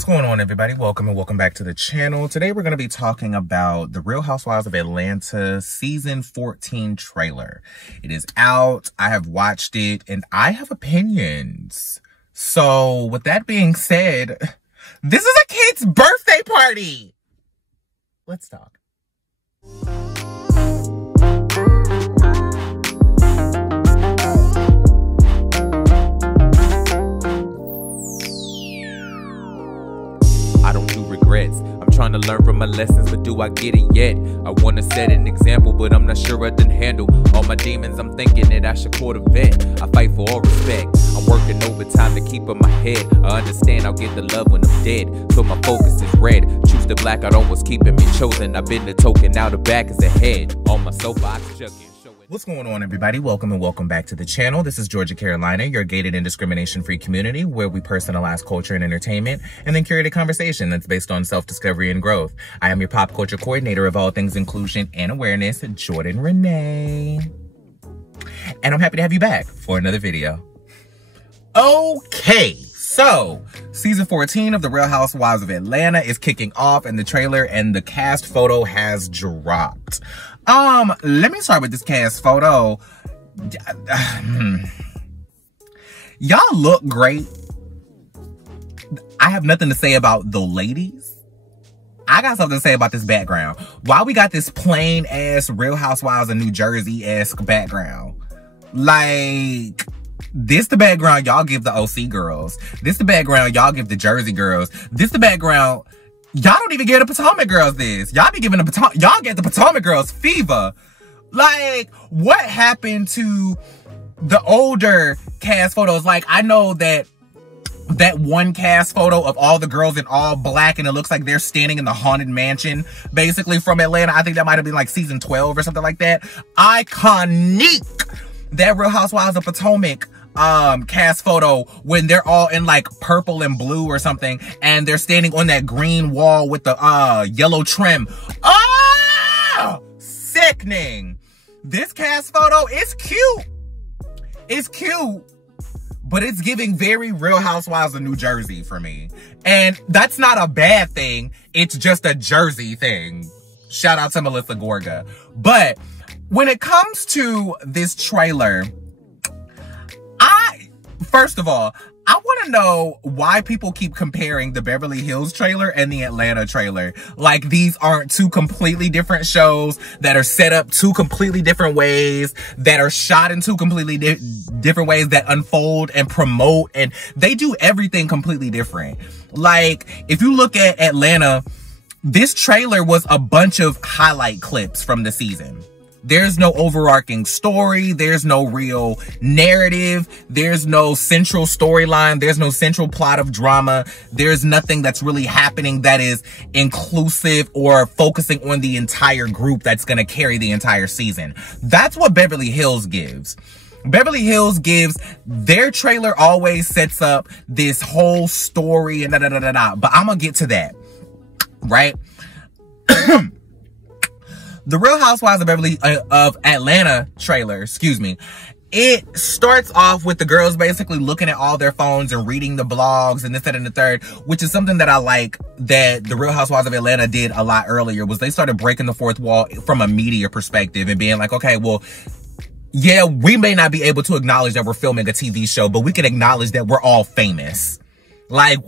What's going on, everybody? Welcome and welcome back to the channel. Today we're going to be talking about the Real Housewives of Atlanta season 14 trailer. It is out. I have watched it and I have opinions. So with that being said, this is a kid's birthday party. Let's talk. I don't do regrets. I'm trying to learn from my lessons, but do I get it yet? I want to set an example, but I'm not sure I can handle all my demons. I'm thinking that I should court a vet. I fight for all respect. I'm working overtime to keep in my head. I understand I'll get the love when I'm dead, so my focus is red. Choose the black out on what's keeping me chosen. I've been the token, now the back is ahead. On my soapbox, chucking. What's going on, everybody? Welcome and welcome back to the channel. This is Georgia, Carolina, your gated and discrimination-free community where we personalize culture and entertainment and then curate a conversation that's based on self-discovery and growth. I am your pop culture coordinator of all things inclusion and awareness, Jordan Renee. And I'm happy to have you back for another video. Okay, so season 14 of the Real Housewives of Atlanta is kicking off in the trailer and the cast photo has dropped. Let me start with this cast photo. Y'all look great. I have nothing to say about the ladies. I got something to say about this background. Why we got this plain ass Real Housewives of New Jersey-esque background? Like, this the background y'all give the OC girls. This the background y'all give the Jersey girls. This the background y'all don't even give the Potomac girls this. Y'all be giving y'all get the Potomac girls fever. Like, what happened to the older cast photos? Like, I know that one cast photo of all the girls in all black and it looks like they're standing in the Haunted Mansion, basically, from Atlanta. I think that might have been like season 12 or something like that. Iconic. That Real Housewives of Potomac cast photo when they're all in like purple and blue or something and they're standing on that green wall with the yellow trim. Oh, sickening. This cast photo is cute. It's cute, but it's giving very Real Housewives of New Jersey for me. And that's not a bad thing. It's just a Jersey thing. Shout out to Melissa Gorga. But when it comes to this trailer, first of all, I want to know why people keep comparing the Beverly Hills trailer and the Atlanta trailer. Like, these aren't two completely different shows that are set up two completely different ways, that are shot in two completely different ways, that unfold and promote, and they do everything completely different. Like, if you look at Atlanta, this trailer was a bunch of highlight clips from the season. There's no overarching story. There's no real narrative. There's no central storyline. There's no central plot of drama. There's nothing that's really happening that is inclusive or focusing on the entire group that's going to carry the entire season. That's what Beverly Hills gives. Beverly Hills gives, their trailer always sets up this whole story and da-da-da-da-da. But I'm going to get to that, right? The Real Housewives of Atlanta trailer, it starts off with the girls basically looking at all their phones and reading the blogs and this, that, and the third, which is something that I like that the Real Housewives of Atlanta did a lot earlier, was they started breaking the fourth wall from a media perspective and being like, okay, well, yeah, we may not be able to acknowledge that we're filming a TV show, but we can acknowledge that we're all famous. Like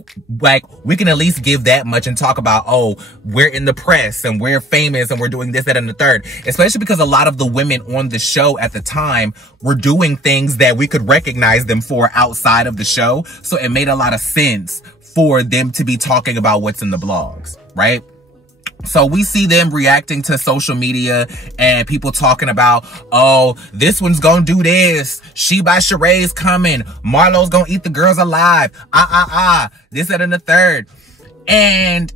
we can at least give that much and talk about, oh, we're in the press and we're famous and we're doing this, that, and the third. Especially because a lot of the women on the show at the time were doing things that we could recognize them for outside of the show. So it made a lot of sense for them to be talking about what's in the blogs, right? So we see them reacting to social media and people talking about, oh, this one's gonna do this. She by Sheree's coming. Marlo's gonna eat the girls alive. This, that, and the third. And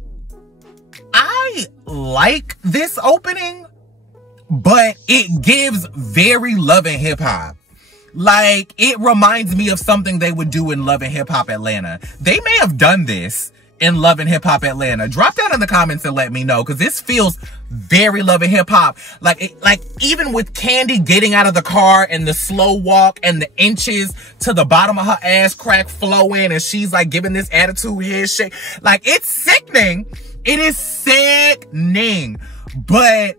I like this opening, but it gives very Love and Hip Hop. Like, it reminds me of something they would do in Love and Hip Hop Atlanta. They may have done this in Love and Hip Hop Atlanta? Drop down in the comments and let me know, because this feels very Love and Hip Hop. Like even with Kandi getting out of the car and the slow walk and the inches to the bottom of her ass crack flowing, and she's like giving this attitude head shake. Like, it's sickening. It is sickening. But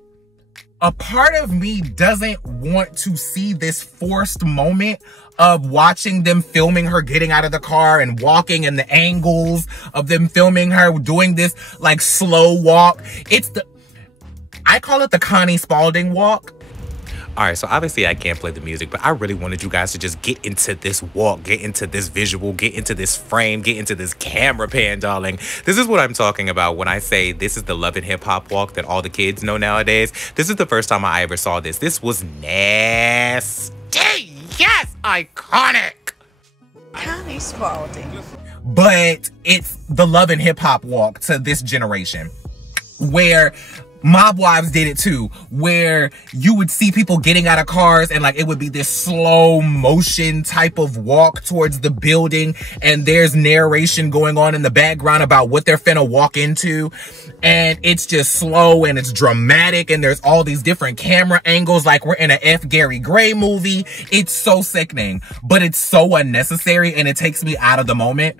a part of me doesn't want to see this forced moment of watching them filming her getting out of the car and walking, and the angles of them filming her doing this like slow walk. I call it the Connie Spalding walk. All right, so obviously I can't play the music, but I really wanted you guys to just get into this walk, get into this visual, get into this frame, get into this camera pan, darling. This is what I'm talking about when I say this is the Love and Hip Hop walk that all the kids know nowadays. This is the first time I ever saw this. This was nasty. Yes, iconic. Connie Spalding. But it's the Love and Hip Hop walk to this generation, where Mob Wives did it too, where you would see people getting out of cars and like it would be this slow motion type of walk towards the building, and there's narration going on in the background about what they're finna walk into, and it's just slow and it's dramatic, and there's all these different camera angles like we're in a F. Gary Gray movie. It's so sickening, but it's so unnecessary, and it takes me out of the moment.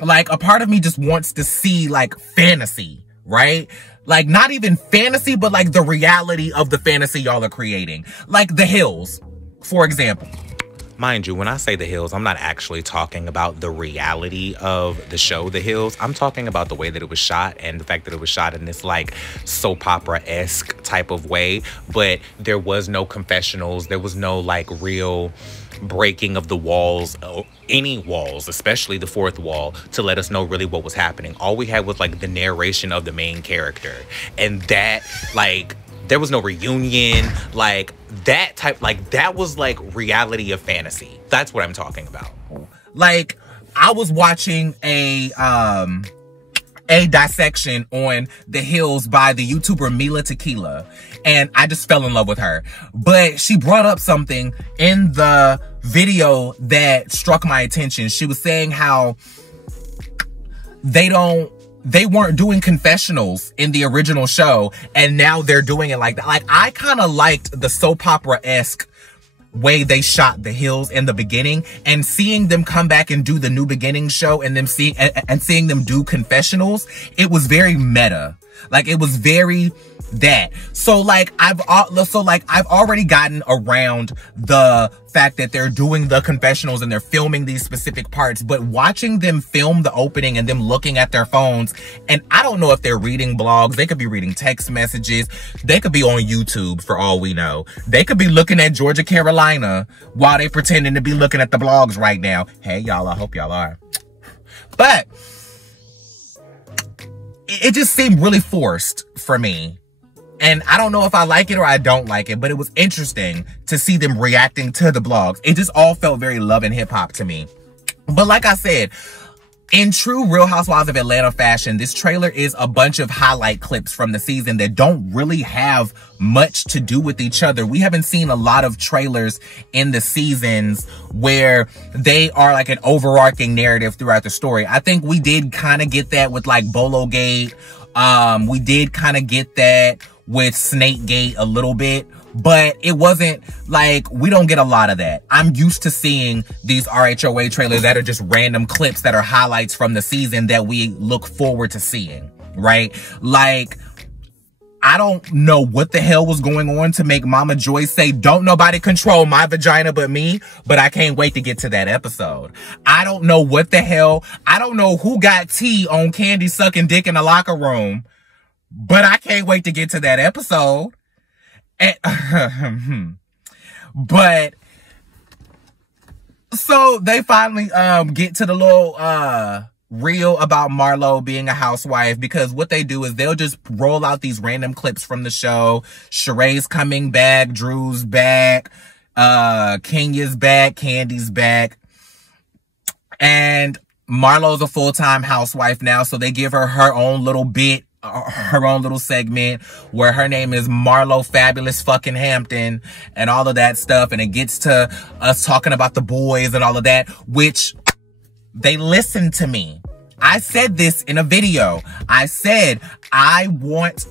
Like, a part of me just wants to see like fantasy, right? Like, not even fantasy, but like the reality of the fantasy y'all are creating. Like The Hills, for example. Mind you, when I say The Hills, I'm not actually talking about the reality of the show The Hills. I'm talking about the way that it was shot, and the fact that it was shot in this like soap opera-esque type of way. But there was no confessionals. There was no like real breaking of the walls, any walls, especially the fourth wall, to let us know really what was happening. All we had was like the narration of the main character, and that, like, there was no reunion, like that type, like that was like reality of fantasy. That's what I'm talking about. Like, I was watching a dissection on The Hills by the YouTuber Mila Tequila, and I just fell in love with her. But she brought up something in the video that struck my attention. She was saying how they weren't doing confessionals in the original show, and now they're doing it like that. Like, I kind of liked the soap opera-esque way they shot The Hills in the beginning, and seeing them come back and do the New Beginning show, and them seeing them do confessionals, it was very meta. Like, it was very that. So like I've already gotten around the fact that they're doing the confessionals and they're filming these specific parts, but watching them film the opening and them looking at their phones, and I don't know if they're reading blogs, they could be reading text messages, they could be on YouTube for all we know. They could be looking at Georgia, Carolina while they pretending to be looking at the blogs right now. Hey y'all, I hope y'all are. But it just seemed really forced for me. And I don't know if I like it or I don't like it, but it was interesting to see them reacting to the blogs. It just all felt very Love and Hip Hop to me. But like I said, in true Real Housewives of Atlanta fashion, this trailer is a bunch of highlight clips from the season that don't really have much to do with each other. We haven't seen a lot of trailers in the seasons where they are like an overarching narrative throughout the story. I think we did kind of get that with like Bolo Gate. We did kind of get that with Snake Gate a little bit, but it wasn't like, we don't get a lot of that. I'm used to seeing these RHOA trailers that are just random clips that are highlights from the season that we look forward to seeing, right? Like, I don't know what the hell was going on to make Mama Joy say, "Don't nobody control my vagina but me," but I can't wait to get to that episode. I don't know what the hell. I don't know who got tea on Kandi sucking dick in the locker room, but I can't wait to get to that episode. And, but so they finally get to the little reel about Marlo being a housewife, because what they do is they'll just roll out these random clips from the show. Sheree's coming back, Drew's back, Kenya's back, Kandi's back, and Marlo's a full-time housewife now, so they give her her own little bit, her own little segment where her name is Marlo Fabulous fucking Hampton and all of that stuff, and it gets to us talking about the boys and all of that, which they listen to me. I said this in a video. I said, I want,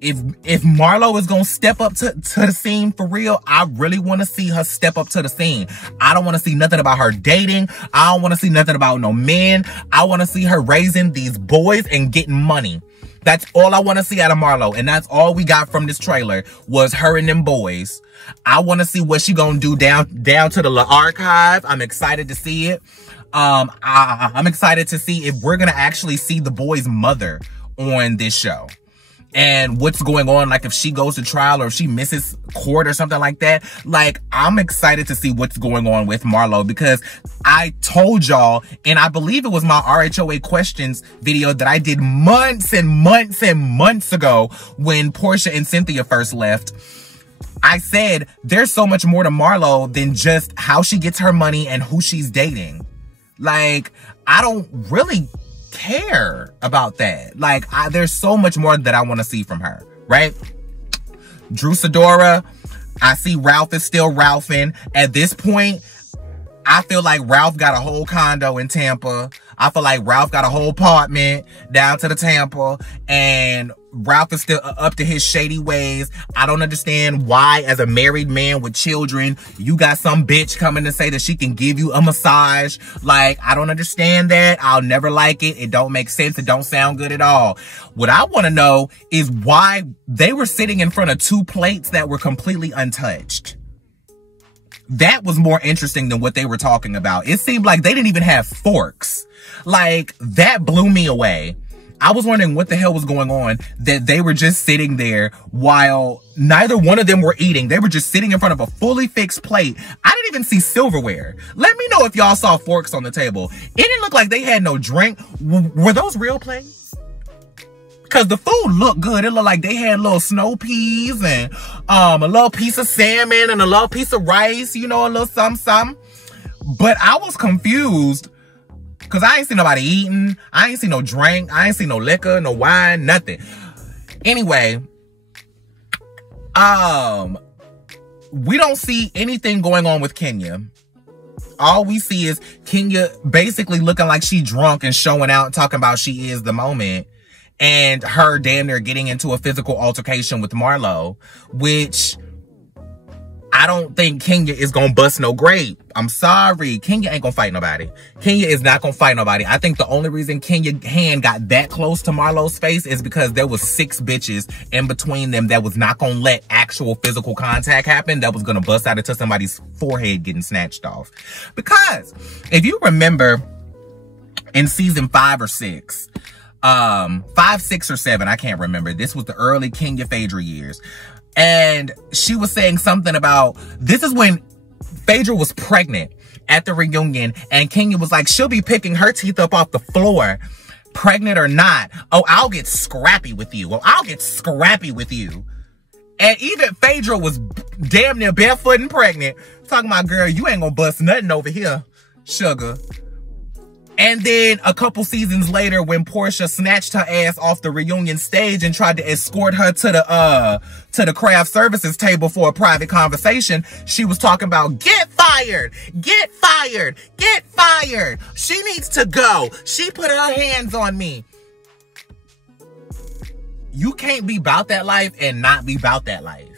if Marlo is gonna step up to the scene for real, I really want to see her step up to the scene. I don't want to see nothing about her dating. I don't want to see nothing about no men. I want to see her raising these boys and getting money. That's all I want to see out of Marlo. And that's all we got from this trailer was her and them boys. I want to see what she gonna do down to the archive. I'm excited to see it. I'm excited to see if we're gonna actually see the boy's mother on this show. And what's going on, like if she goes to trial or if she misses court or something like that. Like, I'm excited to see what's going on with Marlo, because I told y'all, and I believe it was my RHOA questions video that I did months and months and months ago when Portia and Cynthia first left. I said, there's so much more to Marlo than just how she gets her money and who she's dating. Like, I don't really care about that. Like, there's so much more that I want to see from her, right? Drew Sidora, I see Ralph is still Ralphing. At this point, I feel like Ralph got a whole condo in Tampa. I feel like Ralph got a whole apartment down to the Tampa, and Ralph is still up to his shady ways. I don't understand why, as a married man with children, you got some bitch coming to say that she can give you a massage. Like, I don't understand that. I'll never like it. It don't make sense. It don't sound good at all. What I want to know is why they were sitting in front of two plates that were completely untouched. That was more interesting than what they were talking about. It seemed like they didn't even have forks. Like, that blew me away. I was wondering what the hell was going on, that they were just sitting there while neither one of them were eating. They were just sitting in front of a fully fixed plate. I didn't even see silverware. Let me know if y'all saw forks on the table. It didn't look like they had no drink. Were those real plates? Because the food looked good. It looked like they had little snow peas and a little piece of salmon and a little piece of rice, you know, a little something. But I was confused because I ain't seen nobody eating. I ain't seen no drink. I ain't seen no liquor, no wine, nothing. Anyway, we don't see anything going on with Kenya. All we see is Kenya basically looking like she drunk and showing out, talking about she is the moment. And her damn near getting into a physical altercation with Marlo, which I don't think Kenya is gonna bust no grape. I'm sorry. Kenya ain't gonna fight nobody. Kenya is not gonna fight nobody. I think the only reason Kenya's hand got that close to Marlo's face is because there was 6 bitches in between them that was not gonna let actual physical contact happen, that was gonna bust out into somebody's forehead getting snatched off. Because if you remember in season 5 or 6, 5, 6, or 7, I can't remember. This was the early Kenya Phaedra years. And she was saying something about, this is when Phaedra was pregnant at the reunion. And Kenya was like, she'll be picking her teeth up off the floor, pregnant or not. Oh, I'll get scrappy with you. Oh, I'll get scrappy with you. And even Phaedra was damn near barefoot and pregnant. Talking about, girl, you ain't gonna bust nothing over here, sugar. And then a couple seasons later, when Portia snatched her ass off the reunion stage and tried to escort her to the craft services table for a private conversation, she was talking about, get fired, get fired, get fired. She needs to go. She put her hands on me. You can't be about that life and not be about that life.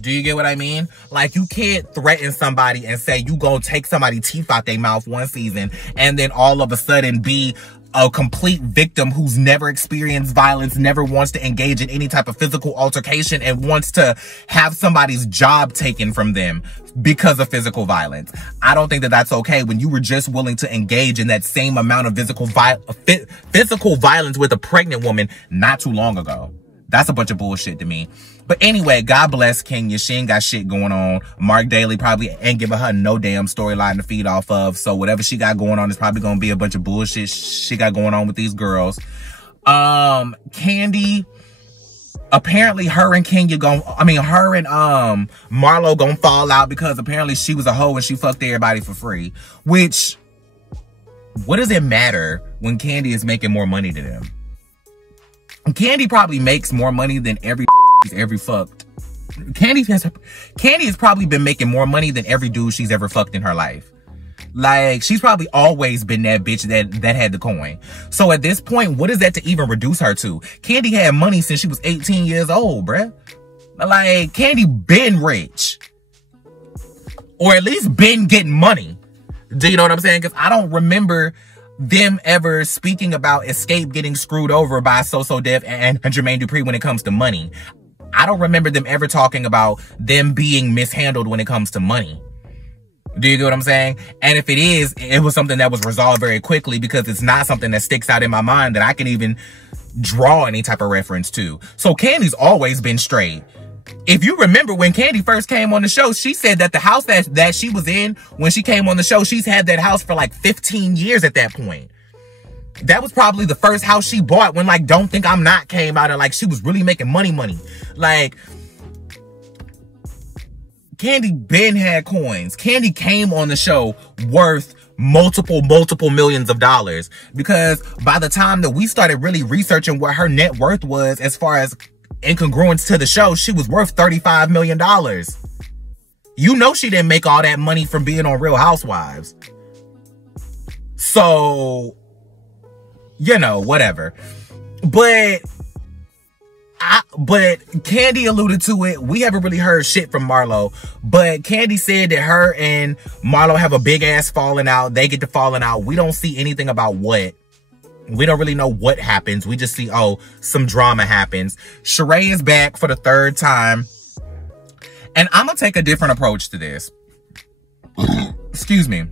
Do you get what I mean? Like, you can't threaten somebody and say you gonna take somebody's teeth out their mouth one season and then all of a sudden be a complete victim who's never experienced violence, never wants to engage in any type of physical altercation, and wants to have somebody's job taken from them because of physical violence. I don't think that that's okay when you were just willing to engage in that same amount of physical violence with a pregnant woman not too long ago. That's a bunch of bullshit to me. But anyway, God bless Kenya. She ain't got shit going on. Mark Daly probably ain't giving her no damn storyline to feed off of. So whatever she got going on is probably going to be a bunch of bullshit she got going on with these girls. Candy, apparently her and Marlo gonna fall out because apparently she was a hoe and she fucked everybody for free. Which, what does it matter when Candy is making more money than them? Candy probably makes more money than every fucked. Candy has probably been making more money than every dude she's ever fucked in her life. Like, she's probably always been that bitch that had the coin. So at this point, what is that to even reduce her to? Kandi had money since she was 18 years old, bruh. Like, Kandi been rich. Or at least been getting money. Do you know what I'm saying? Because I don't remember them ever speaking about Escape getting screwed over by So Def and Jermaine Dupri when it comes to money. I don't remember them ever talking about them being mishandled when it comes to money. Do you get what I'm saying? And if it is, it was something that was resolved very quickly, because it's not something that sticks out in my mind that I can even draw any type of reference to. So Kandi's always been straight. If you remember when Kandi first came on the show, she said that the house that she was in when she came on the show, she's had that house for like 15 years at that point. That was probably the first house she bought when like Don't Think I'm Not came out, and like she was really making money. Like, Kandi been had coins. Kandi came on the show worth multiple millions of dollars, because by the time that we started really researching what her net worth was as far as incongruence to the show, she was worth $35 million. You know she didn't make all that money from being on Real Housewives. So, you know, whatever. But Kandi alluded to it. We haven't really heard shit from Marlo, but Kandi said that her and Marlo have a big ass falling out. They get to falling out. We don't see anything about what. We don't really know what happens. We just see, oh, some drama happens. Sheree is back for the third time. And I'm going to take a different approach to this. Excuse me.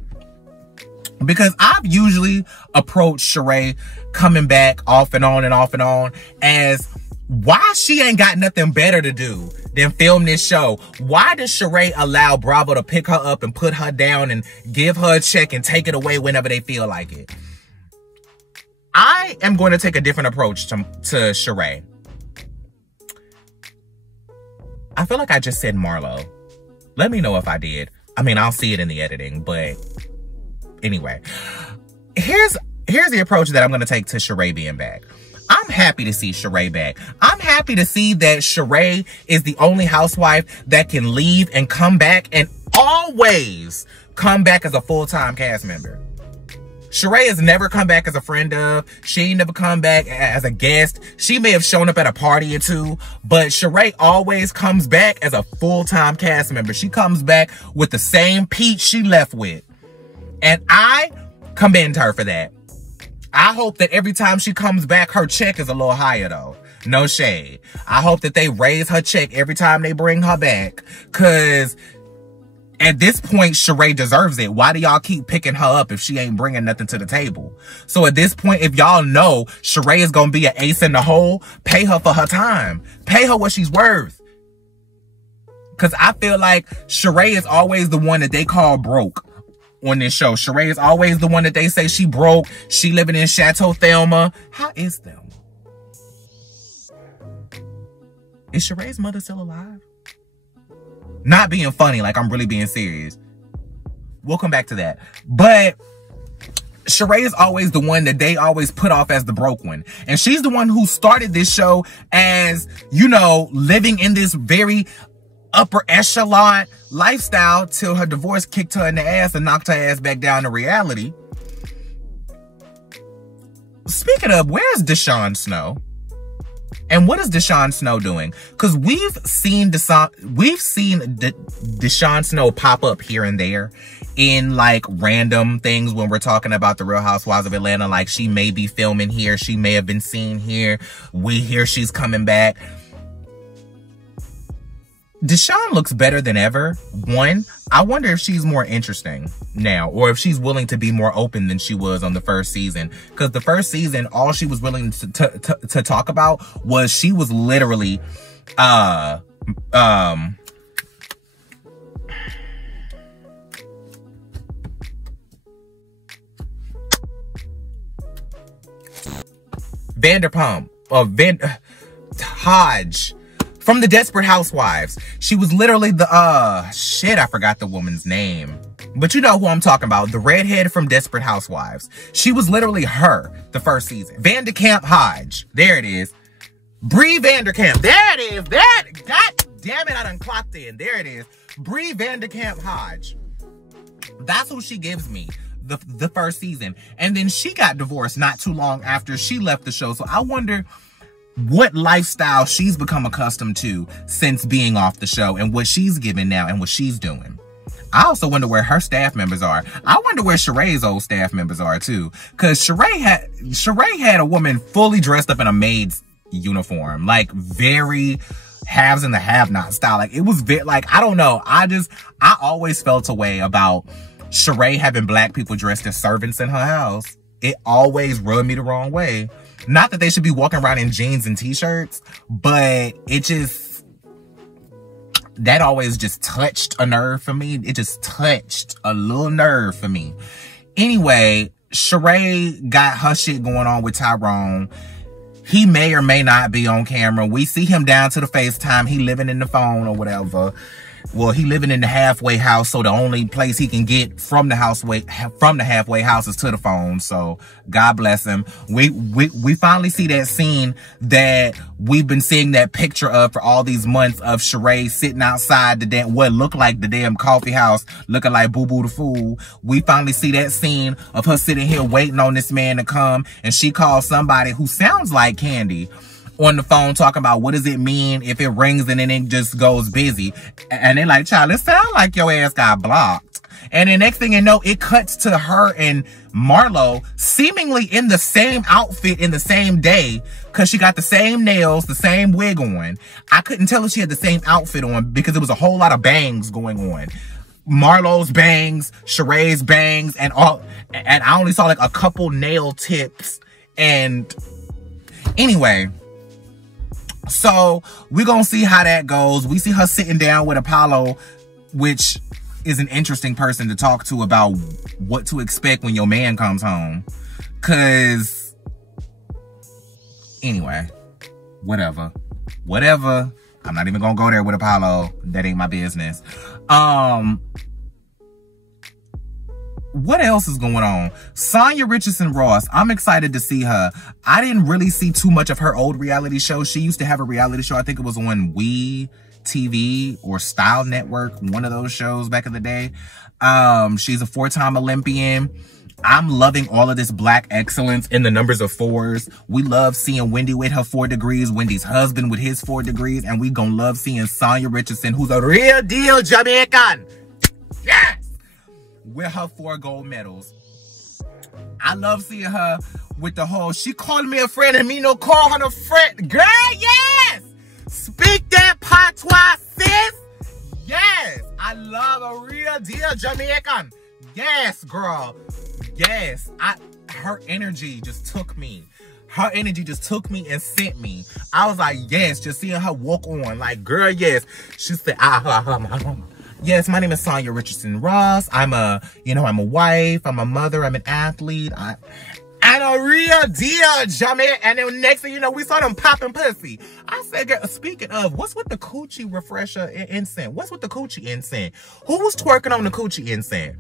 Because I've usually approached Sheree coming back off and on as, why she ain't got nothing better to do than film this show? Why does Sheree allow Bravo to pick her up and put her down and give her a check and take it away whenever they feel like it? I am going to take a different approach to Sheree. I feel like I just said Marlo. Let me know if I did. I mean, I'll see it in the editing, but anyway. Here's the approach that I'm going to take to Sheree being back. I'm happy to see Sheree back. I'm happy to see that Sheree is the only housewife that can leave and come back, and always come back as a full-time cast member. Sheree has never come back as a friend of. She ain't never come back as a guest. She may have shown up at a party or two, but Sheree always comes back as a full-time cast member. She comes back with the same peach she left with. And I commend her for that. I hope that every time she comes back, her check is a little higher, though. No shade. I hope that they raise her check every time they bring her back, because at this point, Sheree deserves it. Why do y'all keep picking her up if she ain't bringing nothing to the table? So at this point, if y'all know Sheree is going to be an ace in the hole, pay her for her time. Pay her what she's worth. Because I feel like Sheree is always the one that they call broke on this show. Sheree is always the one that they say she broke. She living in Chateau Thelma. How is Thelma? Is Sheree's mother still alive? Not being funny, like I'm really being serious. We'll come back to that. But Sheree is always the one that they always put off as the broke one. And she's the one who started this show as, you know, living in this very upper echelon lifestyle till her divorce kicked her in the ass and knocked her ass back down to reality. Speaking of, where's Deshaun Snow? And what is Deshaun Snow doing? Because we've seen Deshaun Snow pop up here and there in like random things when we're talking about the Real Housewives of Atlanta. Like, she may be filming here. She may have been seen here. We hear she's coming back. Deshaun looks better than ever. One, I wonder if she's more interesting now, or if she's willing to be more open than she was on the first season. Because the first season, all she was willing to talk about was she was literally, Hodge from the Desperate Housewives. She was literally the, shit, I forgot the woman's name. But you know who I'm talking about. The redhead from Desperate Housewives. She was literally her the first season. Vanderkamp Hodge. There it is. Bree Vanderkamp. There it is. God damn it, I done clocked in. There it is. Bree Vanderkamp Hodge. That's who she gives me. The first season. And then she got divorced not too long after she left the show. So I wonder what lifestyle she's become accustomed to since being off the show and what she's giving now and what she's doing. I also wonder where her staff members are. I wonder where Sheree's old staff members are too. Cause Sheree had a woman fully dressed up in a maid's uniform. Like very haves and the have-not style. Like it was very, like, I don't know. I always felt a way about Sheree having black people dressed as servants in her house. It always rubbed me the wrong way. Not that they should be walking around in jeans and t-shirts, but it just, that always just touched a nerve for me. It just touched a little nerve for me. Anyway, Sheree got her shit going on with Tyrone. He may or may not be on camera. We see him down to the FaceTime. He living in the phone or whatever. Well, he living in the halfway house, so the only place he can get from the halfway house is to the phone. So God bless him. We finally see that scene that we've been seeing that picture of for all these months of Sheree sitting outside the damn, what looked like the damn coffee house, looking like Boo Boo the Fool. We finally see that scene of her sitting here waiting on this man to come, and she calls somebody who sounds like Candy on the phone talking about what does it mean if it rings and then it just goes busy. And they're like, child, it sounds like your ass got blocked. And the next thing you know, it cuts to her and Marlo seemingly in the same outfit in the same day, because she got the same nails, the same wig on. I couldn't tell if she had the same outfit on because there was a whole lot of bangs going on. Marlo's bangs, Sheree's bangs, and I only saw like a couple nail tips. And anyway, so we're gonna see how that goes. We see her sitting down with Apollo, which is an interesting person to talk to about what to expect when your man comes home. Cause anyway, whatever. I'm not even gonna go there with Apollo. That ain't my business. What else is going on? Sonya Richardson Ross. I'm excited to see her. I didn't really see too much of her old reality show. She used to have a reality show. I think it was on We TV or Style Network, one of those shows back in the day. She's a 4-time Olympian. I'm loving all of this black excellence in the numbers of 4s. We love seeing Wendy with her 4 degrees, Wendy's husband with his 4 degrees, and we gonna love seeing Sonya Richardson, who's a real deal Jamaican. Yes! With her 4 gold medals. I love seeing her with the whole, she called me a friend and me no call her a friend. Girl, yes! Speak that patois, sis! Yes! I love a real deal Jamaican. Yes, girl. Yes. Her energy just took me. Her energy just took me and sent me. I was like, yes, just seeing her walk on. Like, girl, yes. She said, yes, my name is Sonya Richardson Ross. I'm a wife, I'm a mother, I'm an athlete. I'm a real deal, Jamaican. And then next thing you know, we saw them popping pussy. I said, girl, speaking of, what's with the coochie refresher incense? What's with the coochie incense? Who was twerking on the coochie incense?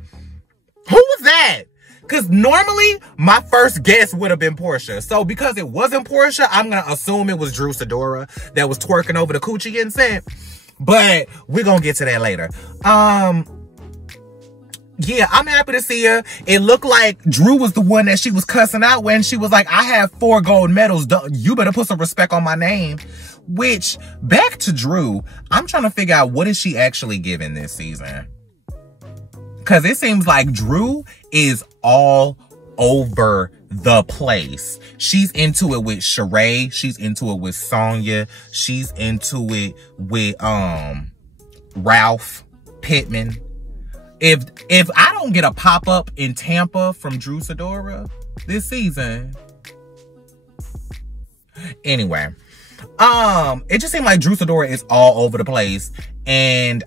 Who was that? Because normally, my first guess would have been Portia. So because it wasn't Portia, I'm going to assume it was Drew Sidora that was twerking over the coochie incense. But we're going to get to that later. Yeah, I'm happy to see her. It looked like Drew was the one that she was cussing out when she was like, I have 4 gold medals. You better put some respect on my name. Which, back to Drew, I'm trying to figure out what is she actually giving this season. Because it seems like Drew is all over the place. She's into it with Sheree. She's into it with Sonya. She's into it with Ralph Pittman. If I don't get a pop-up in Tampa from Drew Sidora this season. Anyway. It just seemed like Drew Sidora is all over the place. And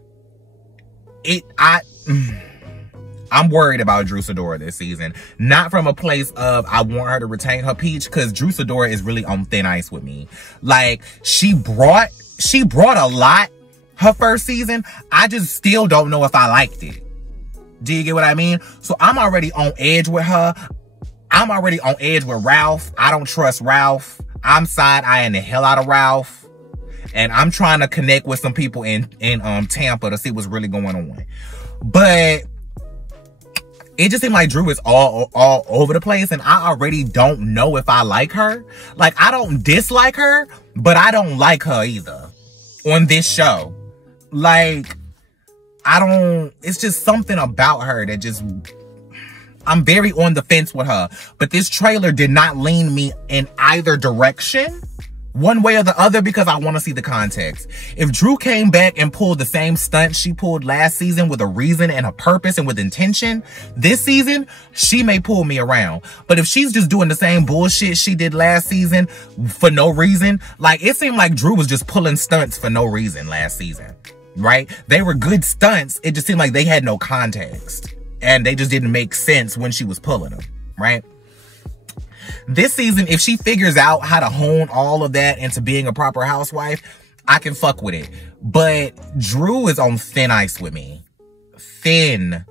I'm worried about Drew Sidora this season. Not from a place of I want her to retain her peach, because Drew Sidora is really on thin ice with me. Like, she brought a lot her first season. I just still don't know if I liked it. Do you get what I mean? So I'm already on edge with her. I'm already on edge with Ralph. I don't trust Ralph. I'm side-eyeing the hell out of Ralph. And I'm trying to connect with some people in Tampa to see what's really going on. But it just seemed like Drew is all over the place, and I already don't know if I like her. Like, I don't dislike her, but I don't like her either on this show. Like, it's just something about her that just, I'm very on the fence with her. But this trailer did not lean me in either direction, one way or the other, because I want to see the context. If Drew came back and pulled the same stunt she pulled last season with a reason and a purpose and with intention, this season, she may pull me around. But if she's just doing the same bullshit she did last season for no reason, like, it seemed like Drew was just pulling stunts for no reason last season, right? They were good stunts. It just seemed like they had no context. And they just didn't make sense when she was pulling them, right? This season, if she figures out how to hone all of that into being a proper housewife, I can fuck with it. But Drew is on thin ice with me. Thin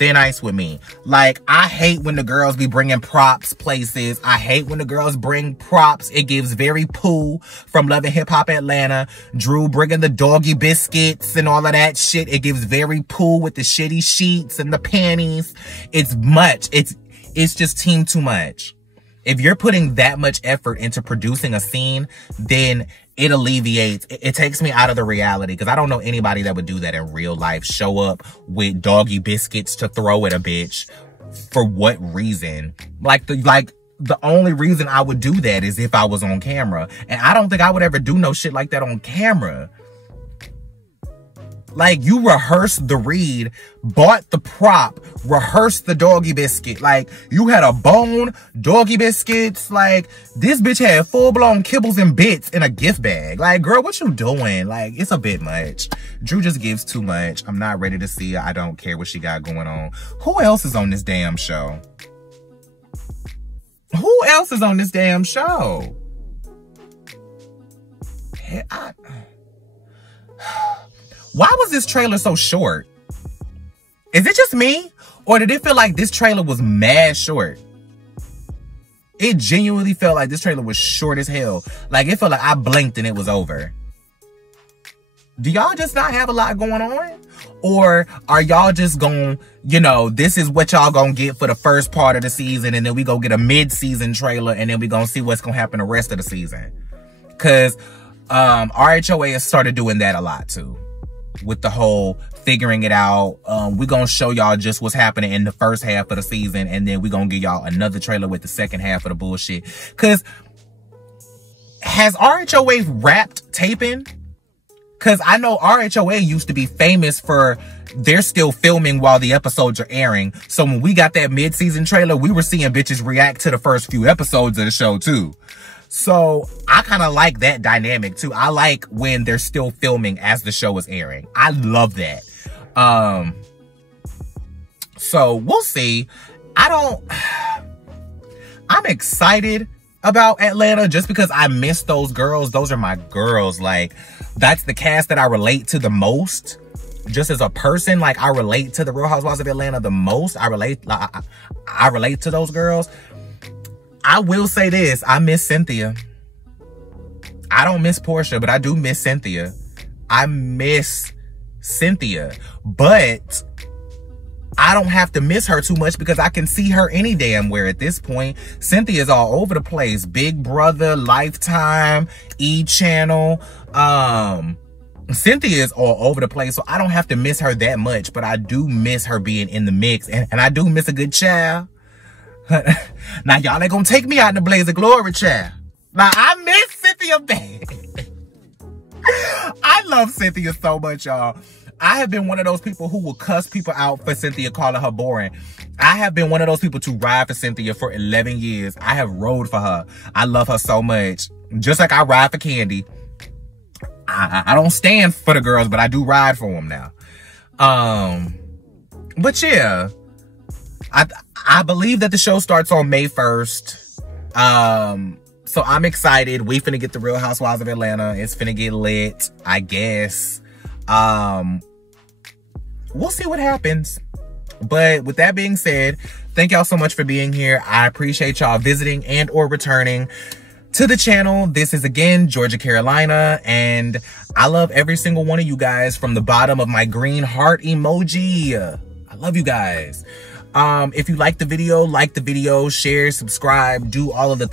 ice with me. Like, I hate when the girls be bringing props places. I hate when the girls bring props. It gives very Pooh from Love and Hip Hop Atlanta. Drew bringing the doggy biscuits and all of that shit. It gives very Pooh with the shitty sheets and the panties. It's much. It's just team too much. If you're putting that much effort into producing a scene, then it alleviates, it takes me out of the reality, because I don't know anybody that would do that in real life. Show up with doggy biscuits to throw at a bitch. For what reason? Like the only reason I would do that is if I was on camera. And I don't think I would ever do no shit like that on camera. Like, you rehearsed the read, bought the prop, rehearsed the doggy biscuit. Like, you had a bone, doggy biscuits. Like, this bitch had full-blown kibbles and bits in a gift bag. Like, girl, what you doing? Like, it's a bit much. Drew just gives too much. I'm not ready to see her. I don't care what she got going on. Who else is on this damn show? Who else is on this damn show? Why was this trailer so short? Is it just me? Or did it feel like this trailer was mad short? It genuinely felt like this trailer was short as hell. Like, it felt like I blinked and it was over. Do y'all just not have a lot going on? Or are y'all just going, you know, this is what y'all gonna get for the first part of the season, and then we go get a mid-season trailer, and then we gonna see what's gonna happen the rest of the season? Because RHOA has started doing that a lot too. With the whole figuring it out. We're gonna show y'all just what's happening in the first half of the season, and then we're gonna give y'all another trailer with the second half of the bullshit. Because has RHOA wrapped taping? Because I know RHOA used to be famous for, they're still filming while the episodes are airing. So when we got that mid-season trailer, we were seeing bitches react to the first few episodes of the show too. So I kind of like that dynamic too. I like when they're still filming as the show is airing. I love that. So we'll see. I'm excited about Atlanta just because I miss those girls. Those are my girls. Like, that's the cast that I relate to the most. Just as a person, like, I relate to the Real Housewives of Atlanta the most. I relate to those girls. I will say this. I miss Cynthia. I don't miss Portia, but I do miss Cynthia. I miss Cynthia. But I don't have to miss her too much because I can see her any damn where at this point. Cynthia's all over the place. Big Brother, Lifetime, E-Channel. Cynthia is all over the place, so I don't have to miss her that much. But I do miss her being in the mix. And I do miss a good child. Now, y'all ain't gonna take me out in the blaze of glory, child. Now, I miss Cynthia bad. I love Cynthia so much, y'all. I have been one of those people who will cuss people out for Cynthia calling her boring. I have been one of those people to ride for Cynthia for 11 years. I have rode for her. I love her so much. Just like I ride for Candy. I don't stand for the girls, but I do ride for them now. But yeah. I believe that the show starts on May 1st. So I'm excited. We finna get the Real Housewives of Atlanta. It's finna get lit, I guess. We'll see what happens. But with that being said, thank y'all so much for being here. I appreciate y'all visiting and or returning to the channel. This is again Georgia Carolina, and I love every single one of you guys from the bottom of my green heart emoji. I love you guys. If you like the video, share, subscribe, do all of the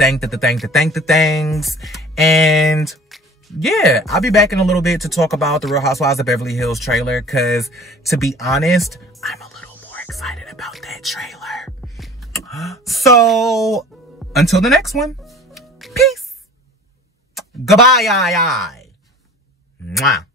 things. And yeah, I'll be back in a little bit to talk about the Real Housewives of Beverly Hills trailer, because to be honest, I'm a little more excited about that trailer. So until the next one, peace. Goodbye. Mwah.